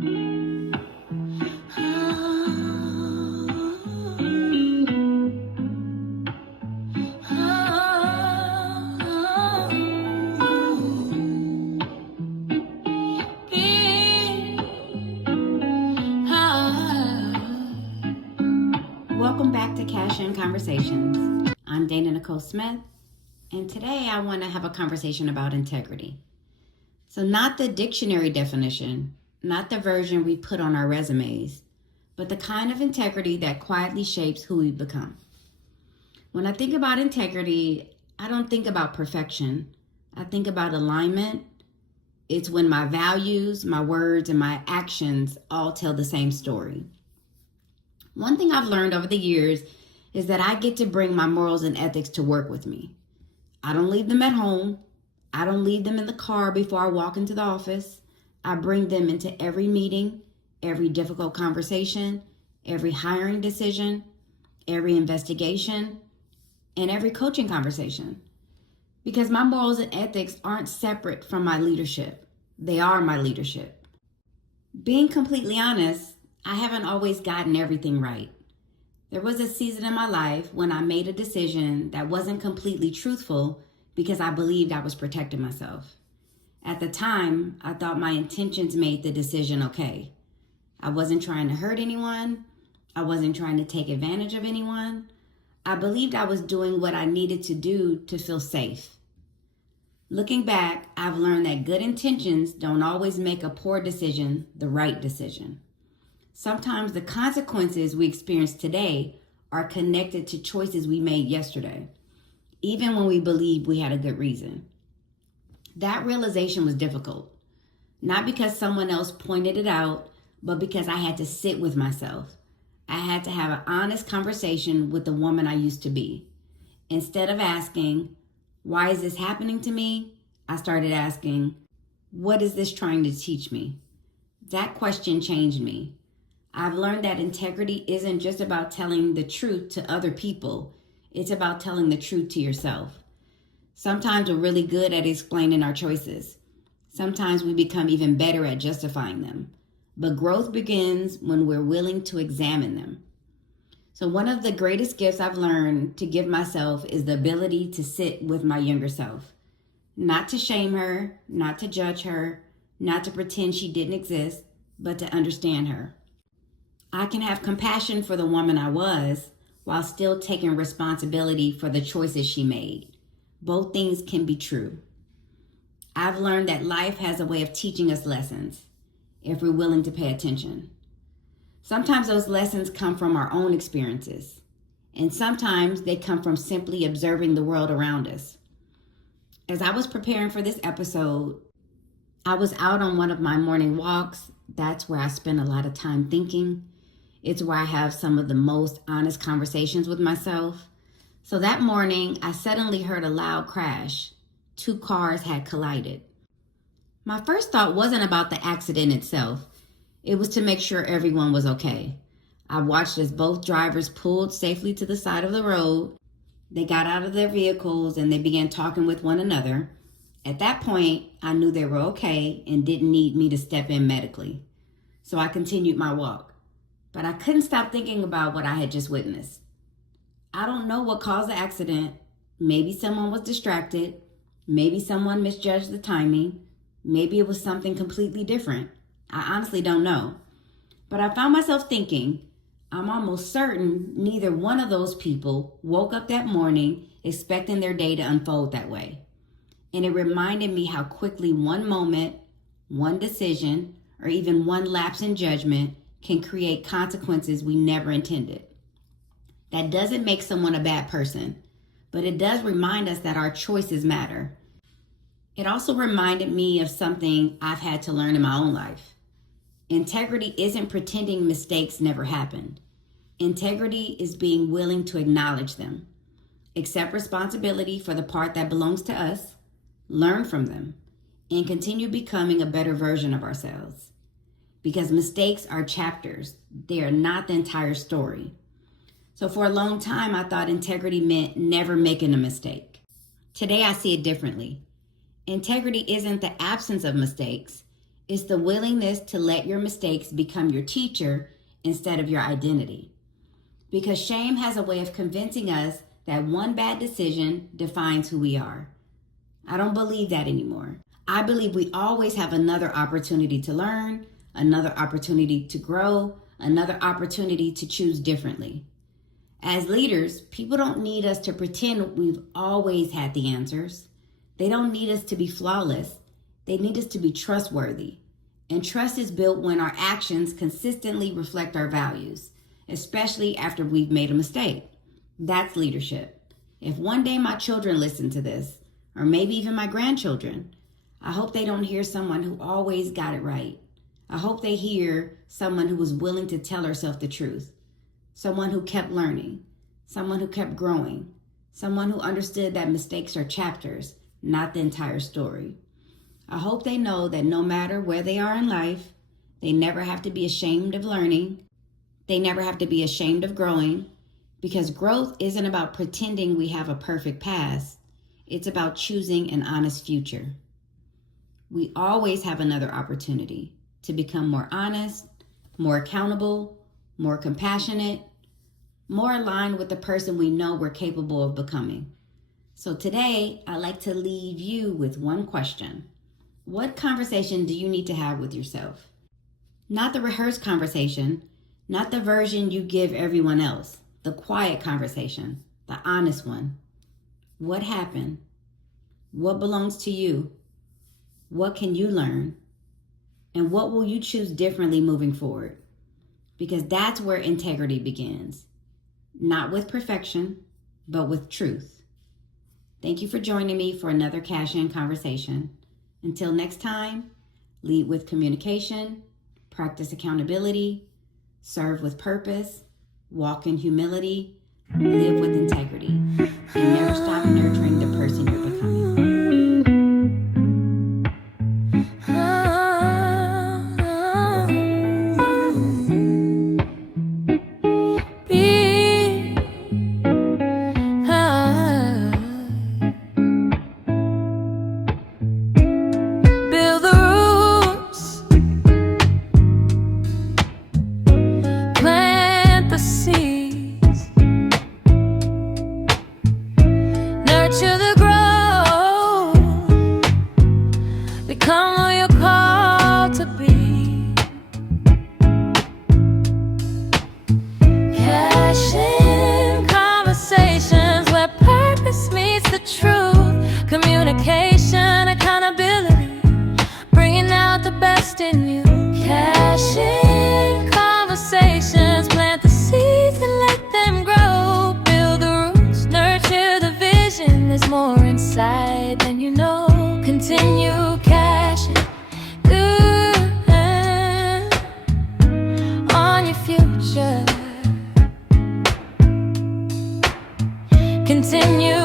Welcome back to CASHIN Conversations. I'm Dana Nicole Smith, and today I want to have a conversation about integrity. So not the dictionary definition, not the version we put on our resumes, but the kind of integrity that quietly shapes who we become. When I think about integrity, I don't think about perfection. I think about alignment. It's when my values, my words, and my actions all tell the same story. One thing I've learned over the years is that I get to bring my morals and ethics to work with me. I don't leave them at home. I don't leave them in the car before I walk into the office. I bring them into every meeting, every difficult conversation, every hiring decision, every investigation, and every coaching conversation. Because my morals and ethics aren't separate from my leadership. They are my leadership. Being completely honest, I haven't always gotten everything right. There was a season in my life when I made a decision that wasn't completely truthful because I believed I was protecting myself. At the time, I thought my intentions made the decision okay. I wasn't trying to hurt anyone. I wasn't trying to take advantage of anyone. I believed I was doing what I needed to do to feel safe. Looking back, I've learned that good intentions don't always make a poor decision the right decision. Sometimes the consequences we experience today are connected to choices we made yesterday, even when we believed we had a good reason. That realization was difficult, not because someone else pointed it out, but because I had to sit with myself. I had to have an honest conversation with the woman I used to be. Instead of asking, why is this happening to me? I started asking, what is this trying to teach me? That question changed me. I've learned that integrity isn't just about telling the truth to other people. It's about telling the truth to yourself. Sometimes we're really good at explaining our choices. Sometimes we become even better at justifying them. But growth begins when we're willing to examine them. So one of the greatest gifts I've learned to give myself is the ability to sit with my younger self. Not to shame her, not to judge her, not to pretend she didn't exist, but to understand her. I can have compassion for the woman I was while still taking responsibility for the choices she made. Both things can be true. I've learned that life has a way of teaching us lessons if we're willing to pay attention. Sometimes those lessons come from our own experiences, and sometimes they come from simply observing the world around us. As I was preparing for this episode, I was out on one of my morning walks. That's where I spend a lot of time thinking. It's where I have some of the most honest conversations with myself. So that morning, I suddenly heard a loud crash. 2 cars had collided. My first thought wasn't about the accident itself. It was to make sure everyone was okay. I watched as both drivers pulled safely to the side of the road. They got out of their vehicles and they began talking with one another. At that point, I knew they were okay and didn't need me to step in medically. So I continued my walk. But I couldn't stop thinking about what I had just witnessed. I don't know what caused the accident. Maybe someone was distracted. Maybe someone misjudged the timing. Maybe it was something completely different. I honestly don't know. But I found myself thinking, I'm almost certain neither one of those people woke up that morning expecting their day to unfold that way. And it reminded me how quickly one moment, one decision, or even one lapse in judgment can create consequences we never intended. That doesn't make someone a bad person, but it does remind us that our choices matter. It also reminded me of something I've had to learn in my own life. Integrity isn't pretending mistakes never happened. Integrity is being willing to acknowledge them, accept responsibility for the part that belongs to us, learn from them, and continue becoming a better version of ourselves. Because mistakes are chapters. They are not the entire story. So for a long time, I thought integrity meant never making a mistake. Today, I see it differently. Integrity isn't the absence of mistakes. It's the willingness to let your mistakes become your teacher instead of your identity. Because shame has a way of convincing us that one bad decision defines who we are. I don't believe that anymore. I believe we always have another opportunity to learn, another opportunity to grow, another opportunity to choose differently. As leaders, people don't need us to pretend we've always had the answers. They don't need us to be flawless. They need us to be trustworthy. And trust is built when our actions consistently reflect our values, especially after we've made a mistake. That's leadership. If one day my children listen to this, or maybe even my grandchildren, I hope they don't hear someone who always got it right. I hope they hear someone who was willing to tell herself the truth, someone who kept learning, someone who kept growing, someone who understood that mistakes are chapters, not the entire story. I hope they know that no matter where they are in life, they never have to be ashamed of learning. They never have to be ashamed of growing, because growth isn't about pretending we have a perfect past. It's about choosing an honest future. We always have another opportunity to become more honest, more accountable, more compassionate, more aligned with the person we know we're capable of becoming. So today, I'd like to leave you with one question. What conversation do you need to have with yourself? Not the rehearsed conversation, not the version you give everyone else, the quiet conversation, the honest one. What happened? What belongs to you? What can you learn? And what will you choose differently moving forward? Because that's where integrity begins. Not with perfection, but with truth. Thank you for joining me for another Cash-In conversation. Until next time, lead with communication, practice accountability, serve with purpose, walk in humility, live with integrity, and never stop nurturing the person you're becoming. Nurture the growth, become who you're called to be. Cash in conversations where purpose meets the truth. Communication, accountability, bringing out the best in you. Cash in conversations, plant the seeds and let them grow. Build the roots, nurture the vision. There's more inside than you know. Continue cashing good on your future. Continue